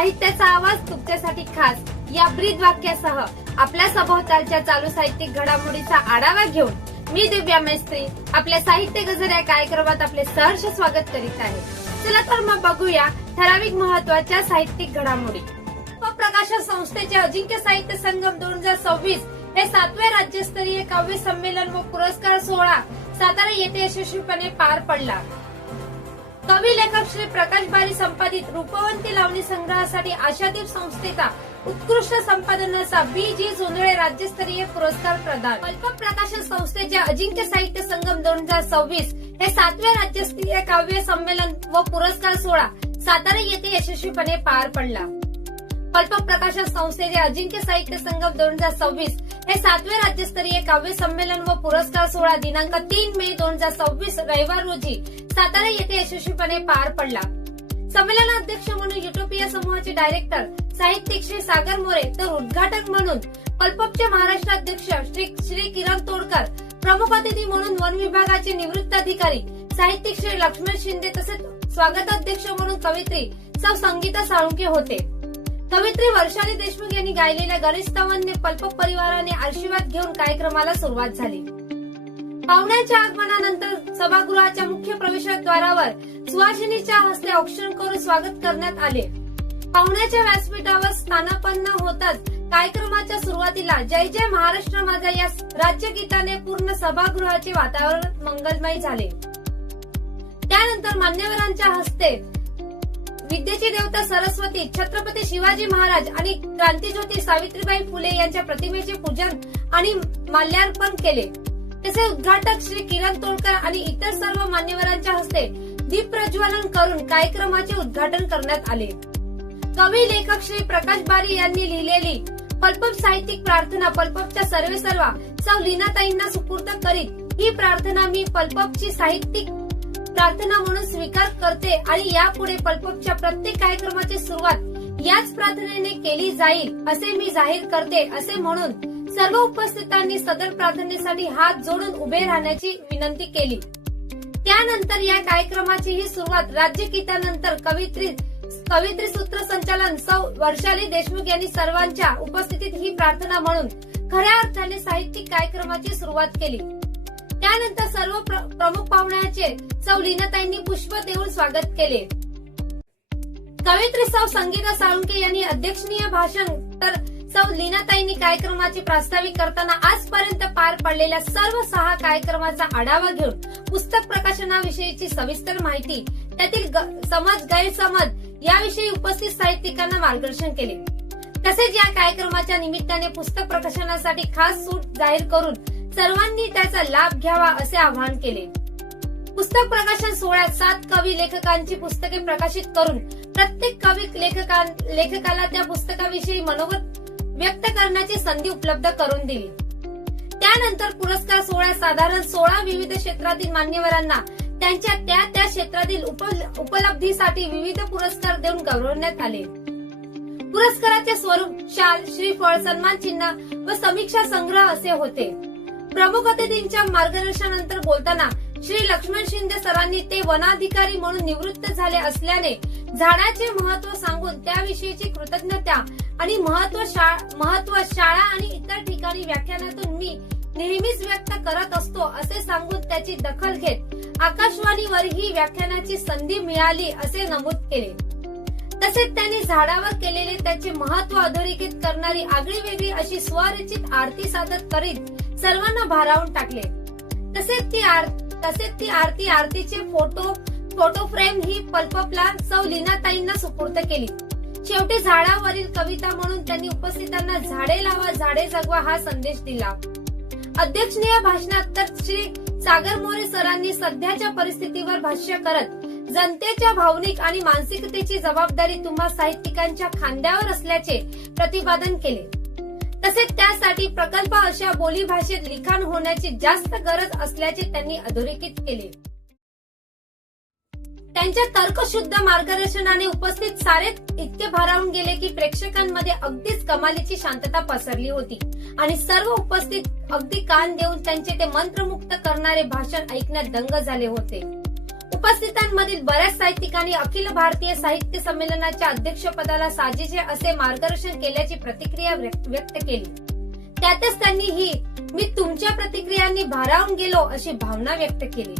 साहित्याचा आवाज तुमच्यासाठी खास या ब्रीद वाक्यासह आपल्या सभोवतालच्या चालू साहित्यिक घडामोडीचा आढावा घेऊन मी दिव्या मेस्त्री आपल्या साहित्य गजर या कार्यक्रमात आपले सहर्ष स्वागत करीत आहे। चला तर मग बघूया ठराविक महत्वाच्या साहित्यिक घडामोडी। प्रकाशन संस्थेचे अजिंक्य साहित्य संगम 2026 हे 7वे राज्यस्तरीय काव्य संमेलन व पुरस्कार सोहळा सातारा येथे यशस्वीपणे पार पडला। कवी लेखक श्री प्रकाश बारी संपादित रूपवंती लावणी संग्रहासाठी आशादीप संस्थेचा उत्कृष्ट संपादनाचा बी.जी. जोंधळे राज्यस्तरीय पुरस्कार प्रदान। पल्प प्रकाशन संस्थेचे अजिंक्य साहित्य संगम 2026 हे 7वे राज्यस्तरीय काव्य संमेलन व पुरस्कार सोहळा सातारा येथे यशस्वीपणे पार पडला। पल्प प्रकाशन संस्थेचे अजिंक्य साहित्य संगम 2026 हे 7वे राज्यस्तरीय काव्य संमेलन व पुरस्कार सोहळा दिनांक 3 मे 2026 रविवार रोजी सातारा येथे यशस्वीपणे पार पडला। संमेलनाध्यक्ष म्हणून युटोपिया समूहाचे डायरेक्टर साहित्यिक श्री सागर मोरे तर उद्घाटक म्हणून पल्पचे महाराष्ट्राध्यक्ष श्री किरण तोडकर, प्रमुख अतिथी म्हणून वन विभागाचे निवृत्त अधिकारी साहित्यिक श्री लक्ष्मण शिंदे तसेच स्वागताध्यक्ष म्हणून कवयित्री सौ संगीता साळुंखे होते। कवयित्री वर्षाली देशमुख यांनी गायलेल्या गणेशस्तवांनी पल्प परिवाराने आशीर्वाद घेऊन कार्यक्रमाला सुरुवात झाली। पाहुण्यांच्या आगमनानंतर सभागृहाच्या मुख्य प्रवेशद्वारावर सुहासिनीच्या हस्ते औक्षण करून स्वागत करण्यात आले। पाहुण्याच्या व्यासपीठावर स्थानापन्न होताच कार्यक्रमाच्या सुरुवातीला जय जय महाराष्ट्र माझा या राज्यगीताने पूर्ण सभागृहाचे वातावरण मंगलमय झाले। त्यानंतर मान्यवरांच्या हस्ते विद्येची देवता सरस्वती, छत्रपती शिवाजी महाराज आणि क्रांतीज्योती सावित्रीबाई फुले यांच्या प्रतिमेचे पूजन आणि माल्यार्पण केले। तसेच उद्घाटक श्री किरण तोडकर आणि इतर सर्व मान्यवरांच्या हस्ते दीप प्रज्वलन करून कार्यक्रमाचे उद्घाटन करण्यात आले। कवी लेखक श्री प्रकाश बारी यांनी लिहिलेली पल्पप साहित्यिक प्रार्थना पल्पपच्या सर्वेसर्वा सौ लीनाताईंना सुपूर्द करीत ही प्रार्थना मी पल्पपची साहित्यिक प्रार्थना म्हणून स्वीकार करते आणि यापुढे पल्पपच्या प्रत्येक कार्यक्रमाची सुरुवात याच प्रार्थनेने केली जाईल असे मी जाहीर करते असे म्हणून सर्व उपस्थितांनी सदर प्रार्थनेसाठी हात जोडून उभे राहण्याची विनंती केली। त्यानंतर या कार्यक्रमाची ही सुरुवात राज्यगीतानंतर कवयित्री सूत्रसंचालन सौ वर्षाली देशमुख यांनी सर्वांच्या उपस्थितीत ही प्रार्थना म्हणून खऱ्या अर्थाने साहित्यिक कार्यक्रमाची सुरुवात केली। त्यानंतर सर्व प्रमुख पाहुण्यांचे सौ लीनाताईंनी पुष्प देऊन स्वागत केले। कवयित्री सौ संगीता साळुंखे यांनी अध्यक्षीय भाषण तर सौ लीनाताईंनी कार्यक्रमाचे प्रास्ताविक करताना आजपर्यंत पार पडलेल्या सर्व 6 कार्यक्रमाचा आढावा घेऊन पुस्तक प्रकाशनाविषयीची सविस्तर माहिती, त्यातील समज गैरसमज याविषयी उपस्थित साहित्यिकांना मार्गदर्शन केले। तसेच या कार्यक्रमाच्या निमित्ताने पुस्तक प्रकाशनासाठी खास सूट जाहीर करून सर्वांनी त्याचा लाभ घ्यावा असे आवाहन केले। पुस्तक प्रकाशन सोहळ्यात 7 कवी लेखकांची पुस्तके प्रकाशित करून प्रत्येक कवी लेखकाला त्या पुस्तकाविषयी मनोगत व्यक्त करण्याची संधी उपलब्ध करून दिली। त्यानंतर पुरस्कार सोहळ्यात साधारण 16 विविध क्षेत्रातील मान्यवरांना त्यांच्या त्या क्षेत्रातील उपलब्धीसाठी विविध पुरस्कार देऊन गौरवण्यात आले। पुरस्काराचे स्वरूप शाल, श्रीफळ, सन्मान चिन्ह व समीक्षा संग्रह असे होते। प्रमुख अतिथींच्या मार्गदर्शनानंतर बोलताना श्री लक्ष्मण शिंदे सरांनी ते वनाधिकारी म्हणून निवृत्त झाले असल्याने झाडाचे महत्व सांगून त्याविषयीची कृतज्ञता आणि महत्व शाळा आणि इतर ठिकाणी व्याख्यानातून मी नेहमीच व्यक्त करत असतो असे सांगून त्याची दखल घेत आकाशवाणीवर ही व्याख्यानाची संधी मिळाली असे नमूद केले। तसेच त्यांनी झाडावर केलेले त्याचे महत्व अधोरेखित करणारी आगळीवेगळी अशी स्वरचित आरती सादर करीत सर्वांना भारावून टाकले। तसेच ती आरतीचे फोटो फ्रेम ही पल्पपला सौ लीनाताईंना सुपूर्द केली। शेवटी झाडावरील कविता म्हणून त्यांनी उपस्थितांना झाडे लावा झाडे जगवा हा संदेश दिला। अध्यक्षीय भाषणात तर श्री सागर मोरे सरांनी सध्याच्या परिस्थितीवर भाष्य करत जनतेच्या भावनिक आणि मानसिकतेची जबाबदारी तुम्हा साहित्यिकांच्या खांद्यावर असल्याचे प्रतिपादन केले। तसेच त्यासाठी प्रकल्प अशा बोलीभाषेत लिखाण होण्याची जास्त गरज असल्याचे त्यांनी अधोरेखित केले। त्यांच्या तर्कशुद्ध मार्गदर्शनाने उपस्थित सारे इतके भारावून गेले की प्रेक्षकांमध्ये अगदीच कमालीची शांतता पसरली होती आणि सर्व उपस्थित अगदी कान देऊन त्यांचे ते मंत्रमुक्त करणारे भाषण ऐकण्यात दंग झाले होते। उपस्थितांमधील बऱ्याच साहित्यिकांनी अखिल भारतीय साहित्य संमेलनाच्या अध्यक्षपदाला साजेसे असे मार्गदर्शन केल्याची प्रतिक्रिया व्यक्त केली. त्यातच त्यांनी ही मी तुमच्या प्रतिक्रियांनी भारावून गेलो अशी भावना व्यक्त केली.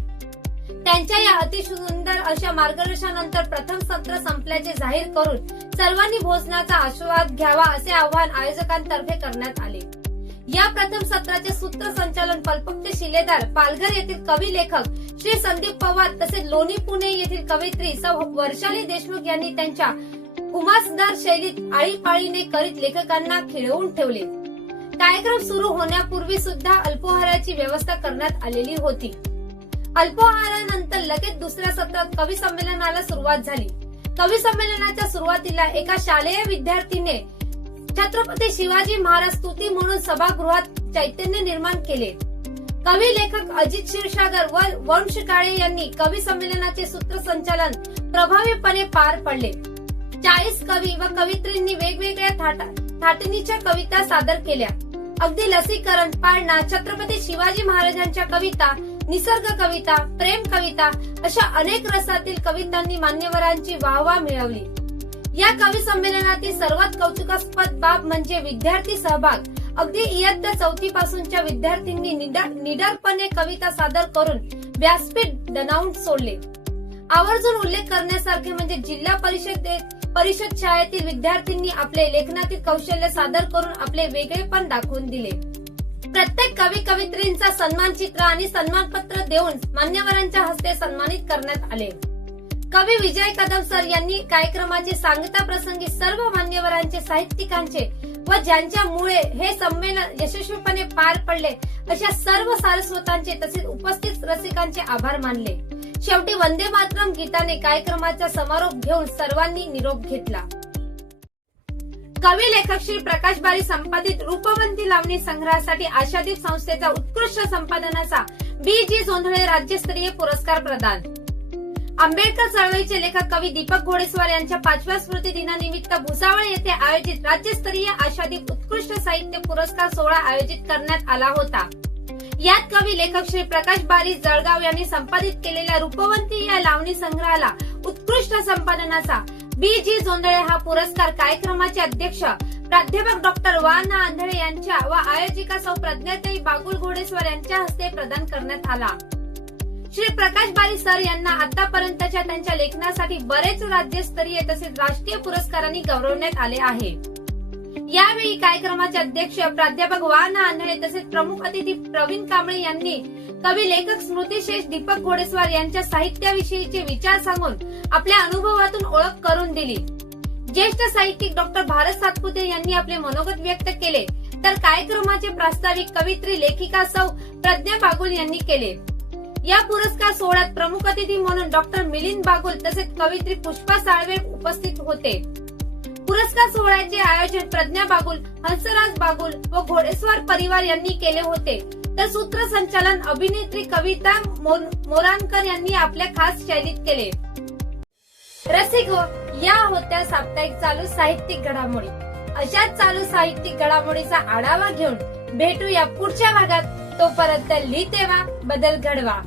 त्यांच्या या अतिसुंदर अशा मार्गदर्शनानंतर प्रथम सत्र संपल्याचे जाहीर करून सर्वांनी भोजनाचा आस्वाद घ्यावा असे आवाहन आयोजकांतर्फे करण्यात आले. या प्रथम सत्राचे सूत्रसंचालन पल्पक्ते शिलेदार, पालघर येथील कवी लेखक श्री संदीप पवार तसेच लोणी पुणे येथील कवयित्री सौ वर्षाली देशमुख यांनी त्यांच्या उमासदार शैलीत आळीपाळीने करीत लेखकांना खिळवून ठेवले. कार्यक्रम सुरू होण्यापूर्वी सुद्धा अल्पोहाराची व्यवस्था करण्यात आलेली होती. अल्पोहारानंतर लगेच दुसऱ्या सत्रात कवी संमेलनाला सुरुवात झाली. कवी संमेलनाच्या सुरुवातीला एका शालेय विद्यार्थीने छत्रपती शिवाजी महाराज स्तुती म्हणून सभागृहात चैतन्य निर्माण केले. कवी लेखक अजित क्षीरसागर व वंश काळे यांनी कवी संमेलनाचे सूत्रसंचालन प्रभावीपणे पार पडले. 40 कवी व कवयित्रींनी वेगवेगळ्या थाटणीच्या कविता सादर केल्या. अगदी लसीकरण, पाळणा, छत्रपती शिवाजी महाराजांच्या कविता, निसर्ग कविता, प्रेम कविता अशा अनेक रसातील कवितांनी मान्यवरांची वाहवा मिळवली. या कवी संमेलनातील सर्वात कौतुकास्पद बाब म्हणजे विद्यार्थी सहभाग. अगदी इयत्ता 4थी पासूनच्या विद्यार्थ्यांनी निडरपणे कविता सादर करून व्यासपीठ दणावून सोडले. आवर्जून उल्लेख करण्यासारखे म्हणजे जिल्हा परिषद शाळेतील विद्यार्थ्यांनी आपले लेखनातील कौशल्य सादर करून आपले वेगळेपण दाखवून दिले. प्रत्येक कवी कवयित्रींचा सन्मानचित्र आणि सन्मानपत्र देऊन मान्यवरांच्या हस्ते सन्मानित करण्यात आले. कवी विजय कदम सर यांनी कार्यक्रमाचे सांगता प्रसंगी सर्व मान्यवरांचे, साहित्यिकांचे व ज्यांच्यामुळे हे संमेलन यशस्वीपणे पार पडले अशा सर्व सारस्वतांचे तसेच उपस्थित रसिकांचे आभार मानले. शेवटी वंदे मातरम गीताने कार्यक्रमाचा समारोप घेऊन सर्वांनी निरोप घेतला. कवी लेखक श्री प्रकाश बारी संपादित रूपवंती लावणी संग्रहासाठी आशादीप संस्थेचा उत्कृष्ट संपादनाचा बी.जी. जोंधळे राज्यस्तरीय पुरस्कार प्रदान. आंबेडकर चळवळीचे लेखक कवी दीपक घोडेस्वार यांच्या 5व्या स्मृती दिनानिमित्त भुसावळ येथे आयोजित राज्यस्तरीय आशादीप उत्कृष्ट साहित्य पुरस्कार सोहळा आयोजित करण्यात आला होता. यात कवी लेखक श्री प्रकाश बारी जळगाव यांनी संपादित केलेल्या रूपवंती या लावणी संग्रहाला उत्कृष्ट संपादनाचा बी.जी. जोंधळे हा पुरस्कार कार्यक्रमाचे अध्यक्ष प्राध्यापक डॉक्टर वा ना आंधळे यांच्या व आयोजिका सौ प्रज्ञाताई बागुल घोडेस्वार यांच्या हस्ते प्रदान करण्यात आला. श्री प्रकाश बारी सर यांना आतापर्यंतच्या त्यांच्या लेखनासाठी बरेच राज्यस्तरीय तसेच राष्ट्रीय पुरस्कारांनी गौरवण्यात आले आहे. यावेळी कार्यक्रमाचे अध्यक्ष प्राध्यापक वा ना आंधळे तसेच प्रमुख अतिथी प्रवीण कांबळे यांनी कवी लेखक स्मृतिशेष दीपक घोडेस्वार यांच्या साहित्याविषयीचे विचार सांगून आपल्या अनुभवातून ओळख करून दिली. ज्येष्ठ साहित्यिक डॉक्टर भारत सातपुते यांनी आपले मनोगत व्यक्त केले तर कार्यक्रमाचे प्रास्ताविक कवयित्री लेखिका सौ प्रज्ञा बागुल यांनी केले. या पुरस्कार सोहळ्यात प्रमुख अतिथी म्हणून डॉक्टर मिलिंद बागुल तसेच कवयित्री पुष्पा साळवे उपस्थित होते. पुरस्कार सोहळ्याचे आयोजन प्रज्ञा बागुल, हंसराज बागुल व घोडेस्वार परिवार यांनी केले होते तर सूत्रसंचालन अभिनेत्री कविता मोरानकर यांनी आपल्या खास शैलीत केले. रसिको, या होत्या साप्ताहिक चालू साहित्यिक घडामोडी. अशाच चालू साहित्यिक घडामोडीचा आढावा घेऊन भेटूया पुढच्या भागात. तोपर्यंत लिहिते वा, बदल घडवा.